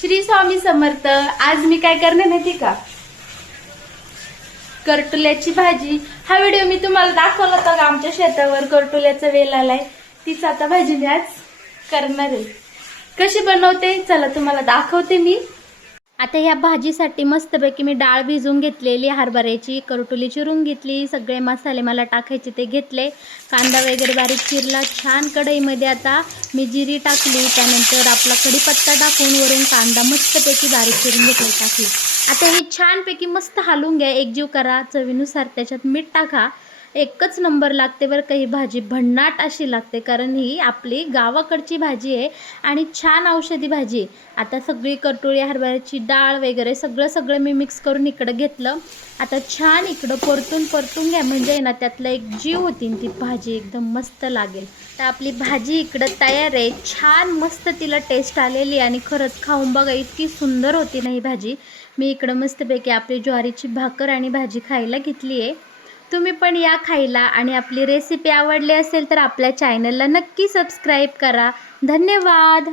श्री स्वामी समर्थ। आज मी काय करणार माहिती का, करटुल्याची भाजी। हा व्हिडिओ मी तुम्हाला दाखवला होता का, आमच्या शेतावर करटुल्याचा वेल आलाय, तीच आता भाजी मी आज करणार आहे। कशी बनवते चला तुम्हाला दाखवते मी। आता ह्या भाजीसाठी मस्तपैकी मी डाळ भिजवून घेतलेली, हरभऱ्याची, करटुली चिरून घेतली, सगळे मसाले मला टाकायचे ते घेतले, कांदा वगैरे बारीक चिरला, छान कढईमध्ये आता मी जिरी टाकली, त्यानंतर आपला कढीपत्ता टाकून वरून कांदा मस्तपैकी बारीक चिरून घेतला टाकली। आता हे छानपैकी मस्त हलवून घ्या, एकजीव करा, चवीनुसार त्याच्यात मीठ टाका। एकच नंबर लागते बरं का ही भाजी, भन्नाट अशी लागते, कारण ही आपली गावाकडची भाजी आहे आणि छान औषधी भाजी आहे। आता सगळी करटुळी, हरभऱ्याची डाळ वगैरे सगळं मी मिक्स करून इकडं घेतलं। आता छान इकडं परतून घ्या, म्हणजे ना त्यातलं एक जीव होती ती भाजी एकदम मस्त लागेल। तर आपली भाजी इकडं तयार आहे, छान मस्त तिला टेस्ट आलेली आणि खरंच खाऊन बघा, इतकी सुंदर होती ना ही भाजी। मी इकडं मस्तपैकी आपली ज्वारीची भाकर आणि भाजी खायला घेतली आहे। तुम्ही पण या खायला, आणि आपली रेसिपी आवडली असेल तर आपल्या चॅनलला नक्की सबस्क्राईब करा। धन्यवाद।